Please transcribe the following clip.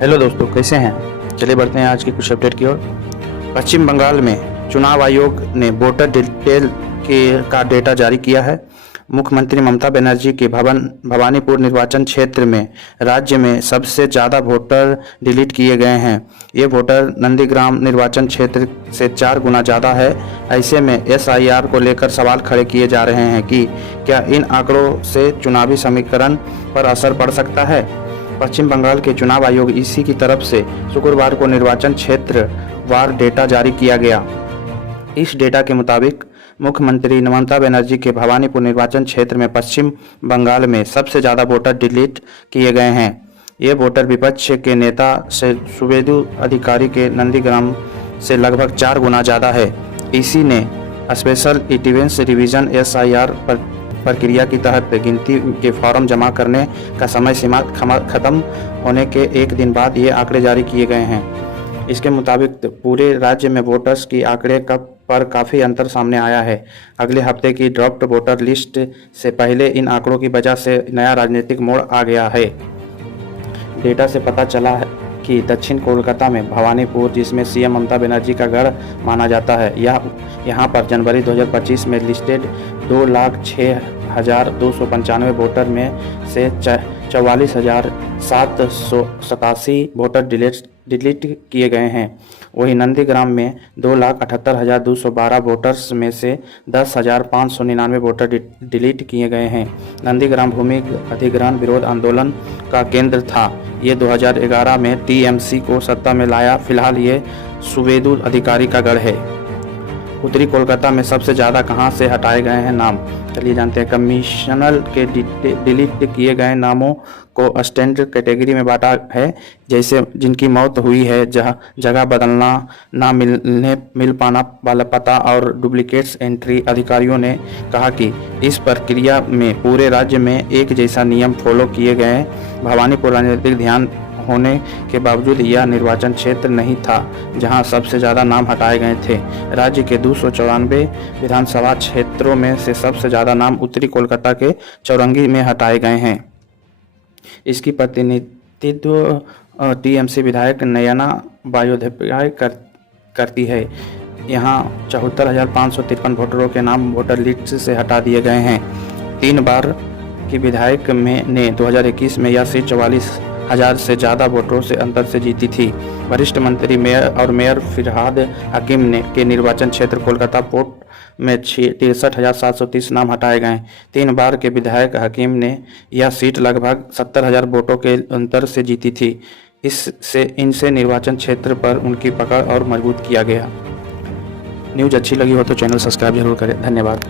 Hello दोस्तों, कैसे हैं। चलिए बढ़ते हैं आज की कुछ अपडेट की ओर। पश्चिम बंगाल में चुनाव आयोग ने वोटर डिटेल का डेटा जारी किया है। मुख्यमंत्री ममता बनर्जी के भवानीपुर निर्वाचन क्षेत्र में राज्य में सबसे ज़्यादा वोटर डिलीट किए गए हैं। ये वोटर नंदीग्राम निर्वाचन क्षेत्र से 4 गुना ज़्यादा है। ऐसे में एसआईआर को लेकर सवाल खड़े किए जा रहे हैं कि क्या इन आंकड़ों से चुनावी समीकरण पर असर पड़ सकता है। पश्चिम बंगाल के चुनाव आयोग इसी की तरफ से शुक्रवार को निर्वाचन क्षेत्र वार डेटा जारी किया गया। इस डेटा के मुताबिक मुख्यमंत्री ममता बनर्जी के भवानीपुर निर्वाचन क्षेत्र में पश्चिम बंगाल में सबसे ज़्यादा वोटर डिलीट किए गए हैं। ये वोटर विपक्ष के नेता से सुवेदु अधिकारी के नंदीग्राम से लगभग 4 गुना ज़्यादा है। इसी ने स्पेशल इवेंट्स रिवीजन एसआईआर प्रक्रिया के तहत गिनती के फॉर्म जमा करने का समय सीमा खत्म होने के एक दिन बाद ये आंकड़े जारी किए गए हैं। इसके मुताबिक पूरे राज्य में वोटर्स की आंकड़े पर काफ़ी अंतर सामने आया है। अगले हफ्ते की ड्राफ्ट वोटर लिस्ट से पहले इन आंकड़ों की वजह से नया राजनीतिक मोड़ आ गया है। डेटा से पता चला है कि दक्षिण कोलकाता में भवानीपुर, जिसमें सीएम ममता बनर्जी का गढ़ माना जाता है, यहाँ पर जनवरी 2025 में लिस्टेड 2,06,295 वोटर में से 44,787 वोटर डिलीट किए गए हैं। वहीं नंदीग्राम में 2,78,212 वोटर्स में से 10,599 वोटर डिलीट किए गए हैं। नंदीग्राम भूमि अधिग्रहण विरोध आंदोलन का केंद्र था। ये 2011 में टीएमसी को सत्ता में लाया। फिलहाल ये सुवेदु अधिकारी का गढ़ है। उत्तरी कोलकाता में सबसे ज़्यादा कहां से हटाए गए हैं नाम, चलिए जानते हैं। कमिश्नर के डिलीट किए गए नामों को स्टैंडर्ड कैटेगरी में बांटा है, जैसे जिनकी मौत हुई है, जगह बदलना, ना मिल पाना वाला पता और डुप्लीकेट्स एंट्री। अधिकारियों ने कहा कि इस प्रक्रिया में पूरे राज्य में एक जैसा नियम फॉलो किए गए। भवानीपुर राजनीतिक ध्यान होने के बावजूद यह निर्वाचन क्षेत्र नहीं था जहां सबसे ज़्यादा नाम हटाए गए थे। राज्य के 294 विधानसभा क्षेत्रों में से सबसे ज़्यादा नाम उत्तरी कोलकाता के चौरंगी में हटाए गए हैं। इसकी प्रतिनिधित्व टीएमसी विधायक नयना बायोध्याय करती है। यहां 74,553 वोटरों के नाम वोटर लिस्ट से हटा दिए गए हैं। 3 बार की विधायक ने 2021 में यह सीट 44,000 से ज़्यादा वोटरों से अंतर से जीती थी। वरिष्ठ मंत्री मेयर फिरहाद हकीम के निर्वाचन क्षेत्र कोलकाता पोर्ट में 63,730 नाम हटाए गए। 3 बार के विधायक हकीम ने यह सीट लगभग 70,000 वोटों के अंतर से जीती थी। इनसे निर्वाचन क्षेत्र पर उनकी पकड़ और मजबूत किया गया। न्यूज़ अच्छी लगी हो तो चैनल सब्सक्राइब जरूर करें। धन्यवाद।